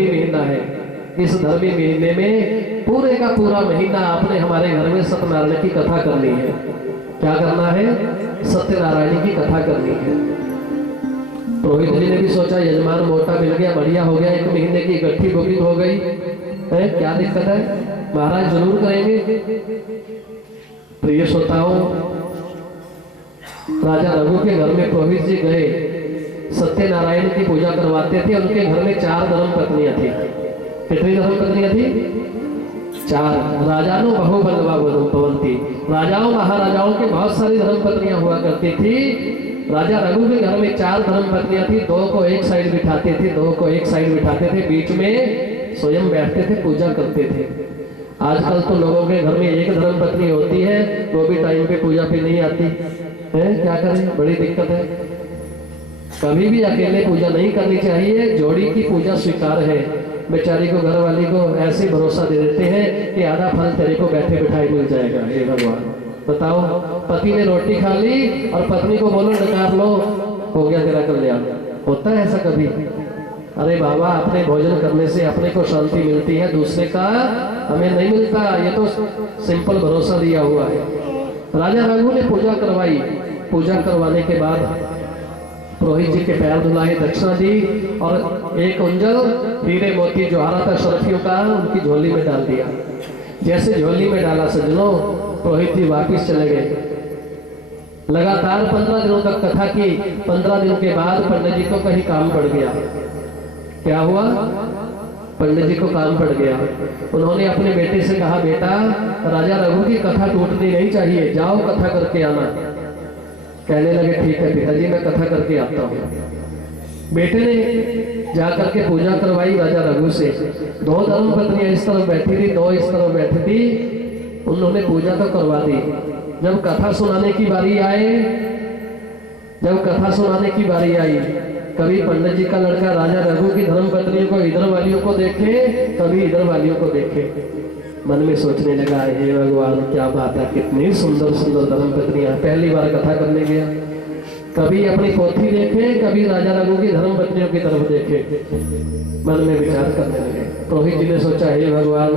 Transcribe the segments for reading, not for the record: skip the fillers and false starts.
धर्मी महीना है। इस धर्मी महीने में पूरे का पूरा महीना आपने हमारे घर में सत्यनारायण की कथा करनी है। क्या करना है? सत्यनारायण की कथा करनी है। रोहित जी ने भी सोचा यजमान मोटा मिल गया, बढ़िया हो गया, 1 महीने की इकट्ठी बुकिंग हो गई है, क्या दिक्कत है? महाराज जरूर करेंगे। प्रिय श्रोताओं, राजा रघु के घर में पुरोहित जी गए, सत्यनारायण की पूजा करवाते थे। उनके घर में 4 धर्म पत्नियां थी। कितनी धर्म पत्नियां थी? 4। राजानो बहुबलवा भवन्ति, राजाओं महाराजाओं के बहुत सारी धर्म पत्नियां हुआ करती थी। राजा रघु के घर में 4 धर्म पत्नियां थी। 2 को एक साइड बिठाते थे, 2 को एक साइड बिठाते थे, बीच में स्वयं बैठते थे, पूजा करते थे। आजकल तो लोगों के घर में एक धर्म पत्नी होती है, वो भी टाइम पे पूजा पे नहीं आती है। क्या करें, बड़ी दिक्कत है। कभी भी अकेले पूजा नहीं करनी चाहिए, जोड़ी की पूजा स्वीकार है। बेचारी को, घर वाली को ऐसे भरोसा दे देते हैं कि आधा फल तेरे को बैठे बिठाए मिल जाएगा। हे भगवान, बताओ, पति ने रोटी खा ली और पत्नी को बोलो नकार लो, हो गया तेरा कल्याण। होता है ऐसा कभी? अरे बाबा, अपने भोजन करने से अपने को शांति मिलती है, दूसरे का हमें नहीं मिलता। ये तो सिंपल भरोसा दिया हुआ है। राजा रघु ने पूजा करवाई। पूजा करवाने के बाद पुरोहित जी के पैर धुलाए, दक्षिणा दी और 1 उंजल हीरे मोती जो आ रहा था शर्फियों का, उनकी झोली में डाल दिया। जैसे झोली में डाला सज्जनों, पुरोहित जी वापिस चले गए। लगातार 15 दिनों तक कथा की। 15 दिन के बाद पंडित जी को कहीं काम पड़ गया। क्या हुआ? पंडित जी को काम पड़ गया। उन्होंने अपने बेटे से कहा, बेटा, राजा रघु की कथा टूटनी नहीं चाहिए, जाओ कथा करके आना। कहने लगे, ठीक है पिताजी, मैं कथा करके आता हूँ। बेटे ने जाकर के पूजा करवाई राजा रघु से। 2 धर्म पत्नियां इस तरफ बैठी थी, 2 इस तरफ बैठी थी। उन्होंने पूजा तो करवा दी। जब कथा सुनाने की बारी आई, कभी पंडित जी का लड़का राजा रघु की धर्म पत्नियों को, इधर वालियों को देखे, कभी इधर वालियों को देखे। मन में सोचने लगा, हे भगवान, क्या बात है, कितनी सुंदर सुंदर धर्म पत्नियां। पहली बार कथा करने गया, कभी अपनी पोथी देखे, कभी राजा रघु की धर्म पत्नियों की तरफ देखे। मन में विचार करने लगे। पुरोहित जी ने सोचा, हे भगवान,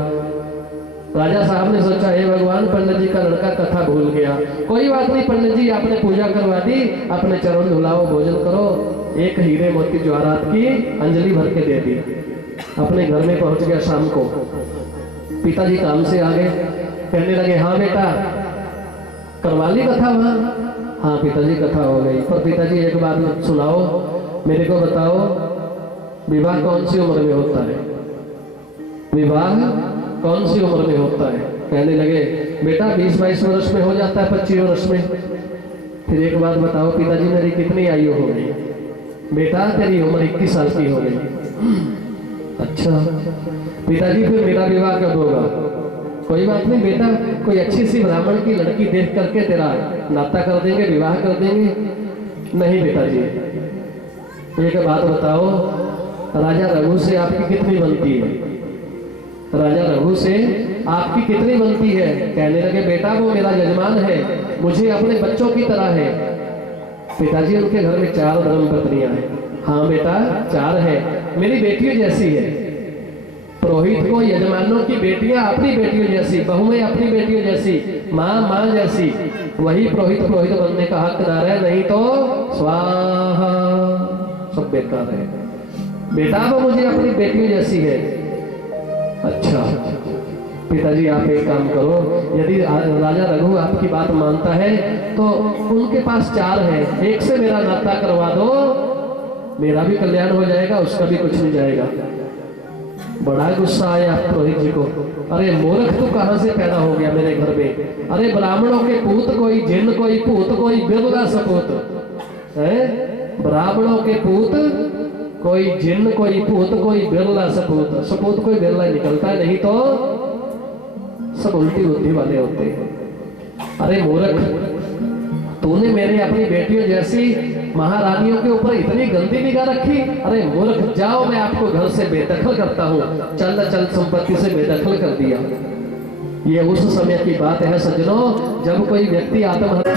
राजा साहब ने सोचा, हे भगवान, पंडित जी का लड़का कथा भूल गया। कोई बात नहीं पंडित जी, आपने पूजा करवा दी, अपने चरण धुलाओ, भोजन करो। 1 हीरे मोती ज्वारात की अंजलि भर के दे दी। अपने घर में पहुंच गया। शाम को पिताजी काम से आ गए। कहने लगे, हाँ बेटा, करवा ली कथा वहां? हाँ पिताजी, कथा हो गई। पर पिताजी, एक बात सुनाओ, मेरे को बताओ, विवाह कौन सी उम्र में होता है? विवाह कौन सी उम्र में होता है? कहने लगे, बेटा 20-22 वर्ष में हो जाता है, 25 वर्ष में। फिर एक बात बताओ पिताजी, मेरी कितनी आयु हो गई? बेटा, तेरी उम्र 21 साल की हो गई। अच्छा पिताजी, फिर मेरा विवाह कब होगा? कोई बात नहीं बेटा, कोई अच्छी सी ब्राह्मण की लड़की देख करके तेरा नाता कर देंगे, विवाह कर देंगे। नहीं पिताजी, एक बात बताओ, राजा रघु से आपकी कितनी बनती है? राजा रघु से आपकी कितनी बनती है? कहने लगे, बेटा, वो मेरा यजमान है, मुझे अपने बच्चों की तरह है। पिताजी, उनके घर में 4 धर्म पत्नियां हैं। हाँ बेटा, 4 है, मेरी बेटियों जैसी है। पुरोहित को यजमानों की बेटियां अपनी बेटियों जैसी, बहुएं अपनी बेटियों जैसी, माँ जैसी। वही पुरोहित बनने का हकदार है, नहीं तो स्वाहा, सब बेकार है। बेटा, वो मुझे अपनी बेटियों जैसी है। अच्छा पिताजी, आप एक काम करो, यदि राजा रघु आपकी बात मानता है तो उनके पास 4 है, 1 से मेरा नाता करवा दो, मेरा भी कल्याण हो जाएगा, उसका भी कुछ नहीं जाएगा। बड़ा गुस्सा आया पुरोहित जी को। अरे मूर्ख, तू कहां से पैदा हो गया मेरे घर में? अरे ब्राह्मणों के पूत, कोई जिन, कोई पूत, कोई बिरला सपूत है। ब्राह्मणों के पूत, कोई जिन, कोई पूत, कोई बिरला सपूत। सपूत कोई बिरला निकलता है, नहीं तो सब उल्टी बुद्धि वाले होते हैं। अरे मूर्ख, तूने मेरे अपनी बेटियों जैसी महारानियों के ऊपर इतनी गंदी निगाह रखी। अरे मूर्ख, जाओ, मैं आपको घर से बेदखल करता हूँ। चल संपत्ति से बेदखल कर दिया। ये उस समय की बात है सज्जनों, जब कोई व्यक्ति आत्महत्या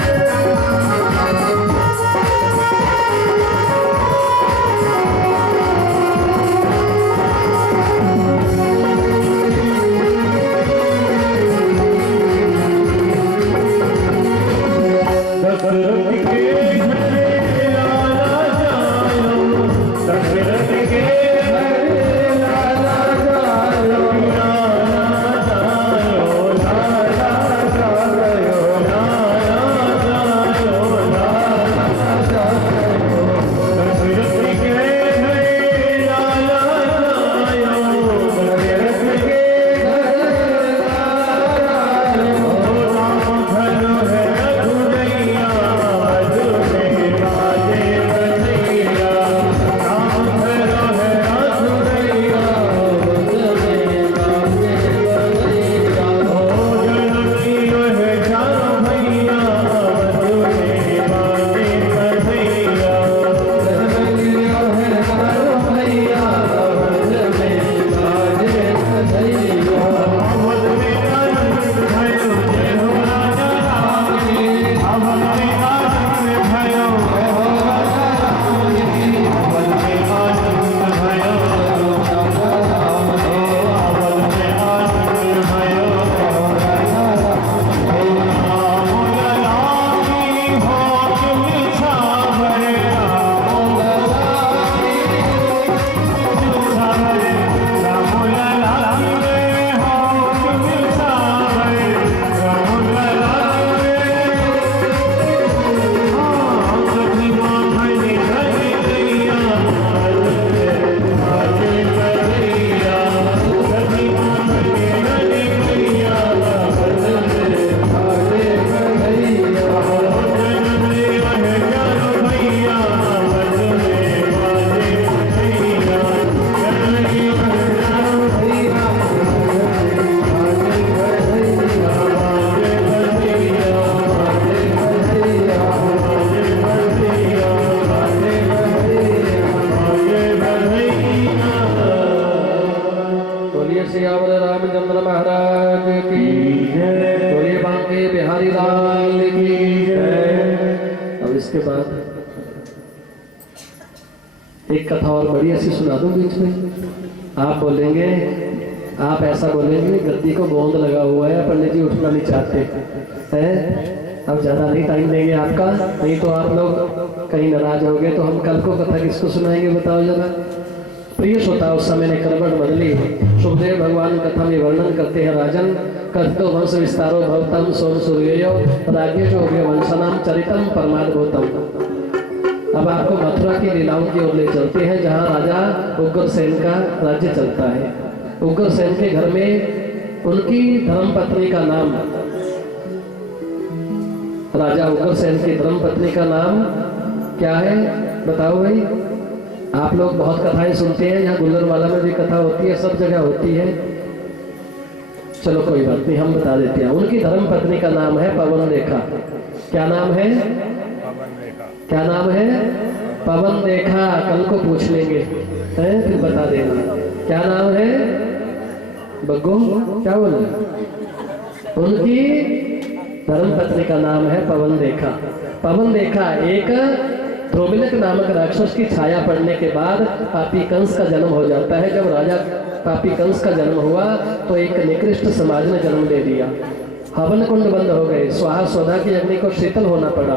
सियावर रामचंद्र महाराज की जय। बोलिए बांके बिहारी लाल की जय। अब इसके बाद एक कथा और बड़ी ऐसी सुना दूं बीच में। आप बोलेंगे, आप ऐसा बोलेंगे गद्दी को गोंद लगा हुआ है, पंडित जी उठना नहीं चाहते हैं। अब ज़्यादा नहीं टाइम देंगे आपका, नहीं तो आप लोग कहीं नाराज हो गए तो हम कल को कथा किसको सुनाएंगे बताओ जरा। प्रिय श्रोता, उस समय ने करवट बदली। सुखदेव भगवान कथा में वर्णन करते हैं, राजन कथितो वंश विस्तारो भवतम सोम सूर्यो राज्य जो वंशनाम चरितम परमाद्भुतम। अब आपको मथुरा की लीलाओं की ओर ले चलते हैं, जहाँ राजा उग्रसेन का राज्य चलता है। उग्रसेन के घर में उनकी धर्मपत्नी का नाम, राजा उग्रसेन की धर्मपत्नी का नाम क्या है बताओ भाई। आप लोग बहुत कथाएं सुनते हैं, यहाँ गुल्लरवाला में भी कथा होती है, सब जगह होती है। चलो कोई बात नहीं, हम बता देते हैं। उनकी धर्मपत्नी का नाम है पवन रेखा। क्या नाम है? क्या नाम है? पवन रेखा। कल को पूछ लेंगे हैं, फिर बता देना क्या नाम है। बग्गो क्या बोल रहे? उनकी धर्मपत्नी का नाम है पवन रेखा। पवन रेखा एक ध्रुवलिक नामक राक्षस की छाया पड़ने के बाद पापी कंस का जन्म हो जाता है। जब राजा पापी कंस का जन्म हुआ तो एक निकृष्ट समाज ने जन्म ले लिया। हवन कुंड बंद हो गए, स्वाहा स्वधा की अग्नि को शीतल होना पड़ा।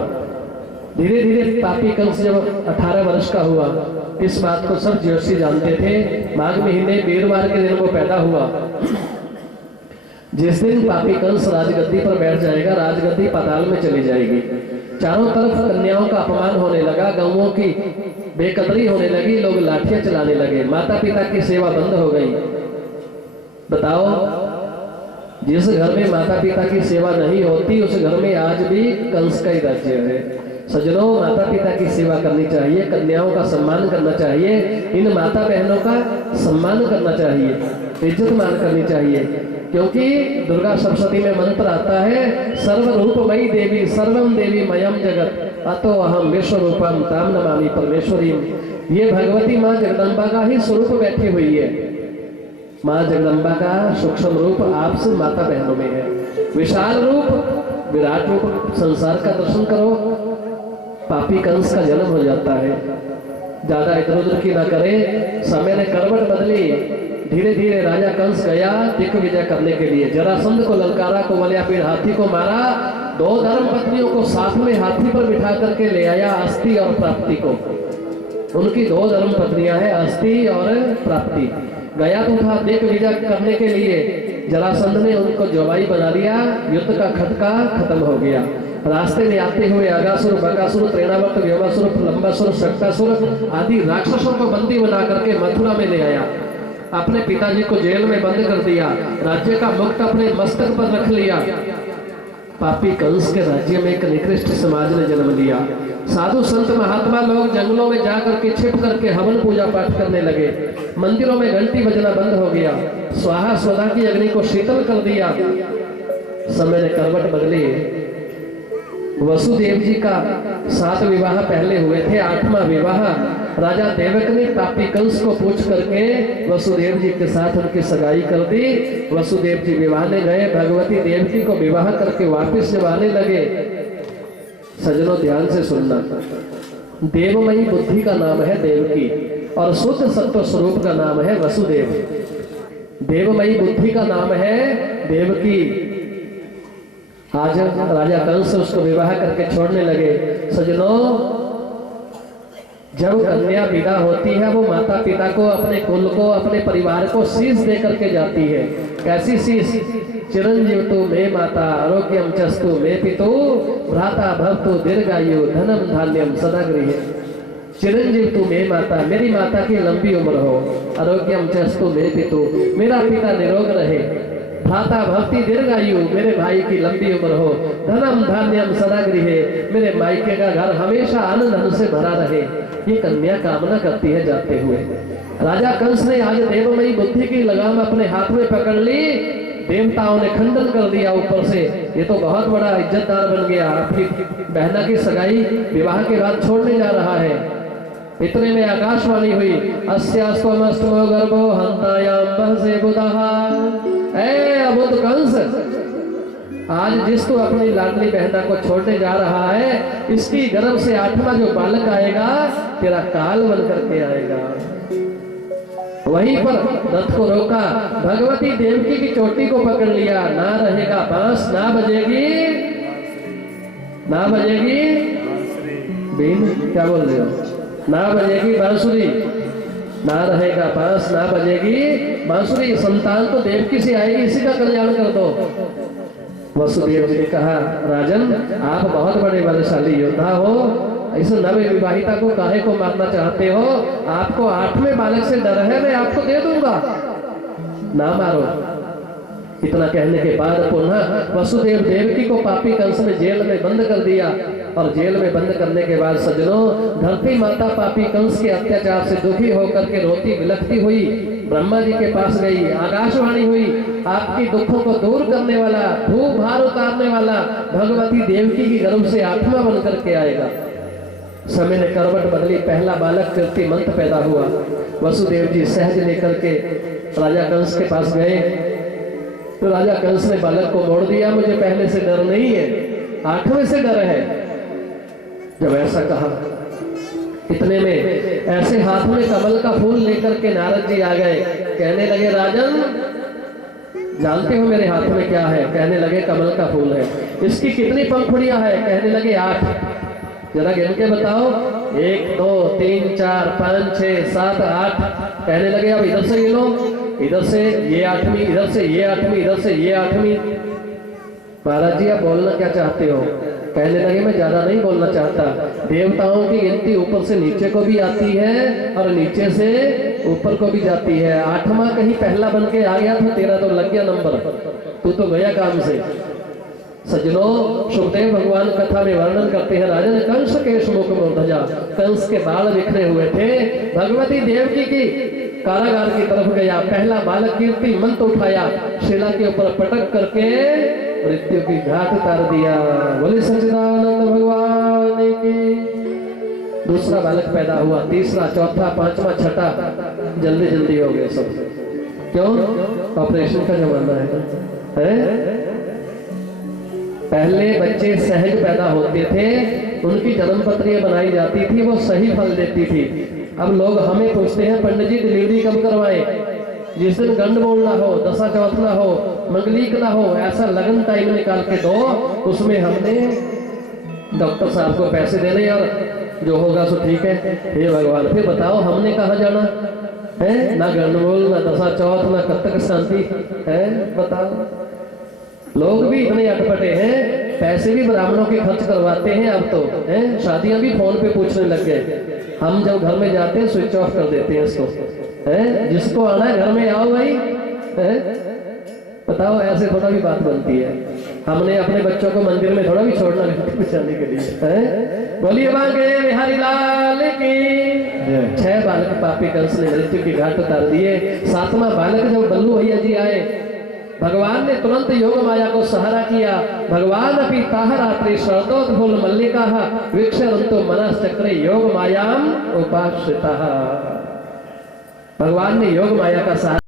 धीरे धीरे पापी कंस जब 18 वर्ष का हुआ, इस बात को सब ज्योतिषी जानते थे। माघ महीने वीरवार के दिन वो पैदा हुआ। जिस दिन पापी कंस राजगद्दी पर बैठ जाएगा, राजगद्दी पाताल में चली जाएगी। चारों तरफ कन्याओं का अपमान होने लगा, गौओं की बेकदरी होने लगी, लोग लाठियां चलाने लगे, माता पिता की सेवा बंद हो गई। बताओ, जिस घर में माता पिता की सेवा नहीं होती उस घर में आज भी कंस का ही राज्य है। सज्जनों, माता पिता की सेवा करनी चाहिए, कन्याओं का सम्मान करना चाहिए, इन माता बहनों का सम्मान करना चाहिए, इज्जत मान करनी चाहिए। क्योंकि दुर्गा सप्तशती में मंत्र आता है, सर्वरूपमयी देवी सर्वम देवी मयम जगत अतो अहम विश्व रूपम ताम नमामि परमेश्वरी। ये भगवती माँ जगदम्बा का ही स्वरूप बैठी हुई है। माँ जगदम्बा का सूक्ष्म रूप आपसे माता बहनों में है। विशाल रूप, विराट रूप, संसार का दर्शन करो। पापी कंस का जन्म हो जाता है। ज्यादा इधर उधर की ना करे, समय ने करवट बदली। धीरे धीरे राजा कंस गया दिग्विजय करने के लिए। जरासंध को ललकारा, को वल्या फिर हाथी को मारा। 2 धर्म पत्नियों को साथ में हाथी पर बिठा करके ले आया, अस्थि और प्राप्ति को। उनकी 2 धर्म पत्नियां हैं, अस्थि और प्राप्ति। गया तो था दिग्विजय करने के लिए, जरासंध ने उनको जवाई बना लिया। युद्ध का खटका खत्म हो गया। रास्ते में आते हुए अगासुर, बकासुर, त्रेणावर्त, व्योमासुर, लंबासुर, शक्तासुर आदि राक्षसों को बंदी बना करके मथुरा में ले आया। अपने पिताजी को जेल में बंद कर दिया, राज्य का मुक्त अपने मस्तक पर रख लिया। पापी कंस के राज्य में एक निकृष्ट समाज ने जन्म लिया। साधु संत महात्मा लोग जंगलों में जाकर के छिप करके हवन पूजा पाठ करने लगे। मंदिरों में घंटी बजना बंद हो गया। स्वाहा स्वधा की अग्नि को शीतल कर दिया। समय ने करवट बदली। वसुदेव जी का 7 विवाह पहले हुए थे, 8वां विवाह राजा देवक ने पापी कंस को पूछ करके वसुदेव जी के साथ उनकी सगाई कर दी। वसुदेव जी विवाहने गए, भगवती देवकी को विवाह करके वापस जब आने लगे। सज्जनों ध्यान से सुनना, देवमयी बुद्धि का नाम है देवकी और शुद्ध सत्व स्वरूप का नाम है वसुदेव। देवमयी बुद्धि का नाम है देवकी। आज राजा कंस उसको विवाह करके छोड़ने लगे। सज्जनों, जब कन्या विदा होती है वो माता पिता को, अपने कुल को, अपने परिवार को शीश दे करके जाती है। कैसी शीश? चिरंजीव तु मे माता आरोग्यम चस्तु मे पितु भ्राता भवतु दीर्घायु धनम धान्यम सदा गृहे। चिरंजीव तु मे माता, मेरी माता की लंबी उम्र हो। आरोग्यम चस्तु मे पितु, मेरा पिता निरोग रहे। भ्राता भवती दीर्घायु, मेरे भाई की लंबी उम्र हो। धनम धान्यम सदा गृहे, मेरे मायके का घर हमेशा अन्न धन से भरा रहे। ये कन्या कामना करती है जाते हुए। राजा कंस ने आज देवमयी बुद्धि की लगाम अपने हाथ में पकड़ ली। देवताओं ने खंडन कर दिया ऊपर से, ये तो बहुत बड़ा इज्जतदार बन गया, आपकी बहना की सगाई विवाह के बाद छोड़ने जा रहा है। इतने में आकाशवाणी हुई, अस्यास्तमस्तमो गर्भो हंतायाम बहसे बुधः। ए अबुध कंस, आज जिस तू अपनी लाडली बहना को छोड़ने जा रहा है, इसकी गर्भ से 8वां जो बालक आएगा तेरा काल बन करके आएगा। वहीं पर रथ को रोका, भगवती देवकी की चोटी को पकड़ लिया। ना रहेगा बांस, ना बजेगी बीन, क्या बोल रहे हो, ना बजेगी बांसुरी, ना रहेगा बांस, ना बजेगी बांसुरी। संतान तो देवकी से आएगी, इसी का कल्याण कर दो। वसुदेव जी ने कहा, राजन आप बहुत बड़े बलशाली योद्धा हो, इस नव विवाहिता को काहे को मारना चाहते हो? आपको 8वें बालक से डर है, मैं आपको दे दूंगा, ना मारो। इतना कहने के बाद पुनः वसुदेव देवकी को पापी कंस ने जेल में बंद कर दिया। और जेल में बंद करने के बाद सज्जनों, धरती माता पापी कंस के अत्याचार से दुखी होकर के रोती बिलखती हुई ब्रह्मा जी के पास गई। आकाशवाणी हुई, आपकी दुखों को दूर करने वाला, भूख भार उतारने वाला भगवती देवकी की गर्भ से 8वां बन करके आएगा। समय ने करवट बदली, पहला बालक कीर्तिमंत पैदा हुआ। वसुदेव जी सहज लेकर के राजा कंस के पास गए, तो राजा कंस ने बालक को मोड़ दिया, मुझे पहले से डर नहीं है, 8वें से डर है। जब ऐसा कहा, इतने में ऐसे हाथ में कमल का फूल लेकर के नारद जी आ गए। कहने लगे, राजन जानते हो मेरे हाथ में क्या है? कहने लगे, कमल का फूल है। इसकी कितनी पंखुड़ियां हैं? कहने लगे 8। जरा गिन के बताओ, 1 2 3 4 5 6 7 8। कहने लगे, अब इधर से गिनो, इधर से ये 8वीं, इधर से ये 8वीं, इधर से ये 8वीं। महाराज जी आप बोलना क्या चाहते हो? कहने लगे, मैं ज्यादा नहीं बोलना चाहता। देवताओं की गिनती ऊपर से नीचे को भी आती है और नीचे से ऊपर को भी जाती है। 8वां कहीं पहला बन के आ गया तो तेरा तो लग गया नंबर, तू तो गया काम से। सज्जनों, सुखदेव भगवान कथा में वर्णन करते हैं, राजन कंस के सुमुख ध्वजा, कंस के बाल बिखरे हुए थे। भगवती देवकी की कारागार की तरफ गया, पहला बालक कीर्तिमंत उठाया, शिला के ऊपर पटक करके मृत्यु की घाट उतार दिया। बोले सच्चिदानंद भगवान की। दूसरा बालक पैदा हुआ, तीसरा, चौथा, 5वां, 6ठा, जल्दी जल्दी हो गए सब। क्यों? ऑपरेशन का जमाना है। पहले बच्चे सहज पैदा होते थे, उनकी जन्म पत्रियां बनाई जाती थी, वो सही फल देती थी। अब लोग हमें पूछते हैं, पंडित जी डिलीवरी कब करवाएं? जिस दिन गंडमूल ना हो, दशा चौथ ना हो, मंगलीक ना हो, ऐसा लगन टाइम निकाल के दो, उसमें हमने डॉक्टर साहब को पैसे देने और जो होगा सो ठीक है। हे भगवान, फिर बताओ हमने कहाँ जाना है? ना गंडमूल, ना दशा चौथ, ना कब तक शांति है, बताओ। लोग भी इतने अटपटे हैं, पैसे भी ब्राह्मणों के खर्च करवाते हैं। अब तो हैं, शादियां भी फोन पे पूछने लग गए। हम जब घर में जाते हैं स्विच ऑफ कर देते हैं इसको, है जिसको आना है घर में आओ भाई, है बताओ। ऐसे थोड़ा भी बात बनती है। हमने अपने बच्चों को मंदिर में थोड़ा भी छोड़ना जाने के लिए, है। बोलिए बांके बिहारी लाल की। 6 बालक पापी कंस ने मृत्यु की घाट उतार दिए। 7वां बालक जब बल्लू भैया जी आए, भगवान ने तुरंत योग माया को सहारा किया। भगवान अपनी ताहरात्रि शरदोत्फुल्ल मल्लिका वीक्षरंतो मनश्चक्रे योग मायाम उपाश्रिता। भगवान ने योग माया का सहारा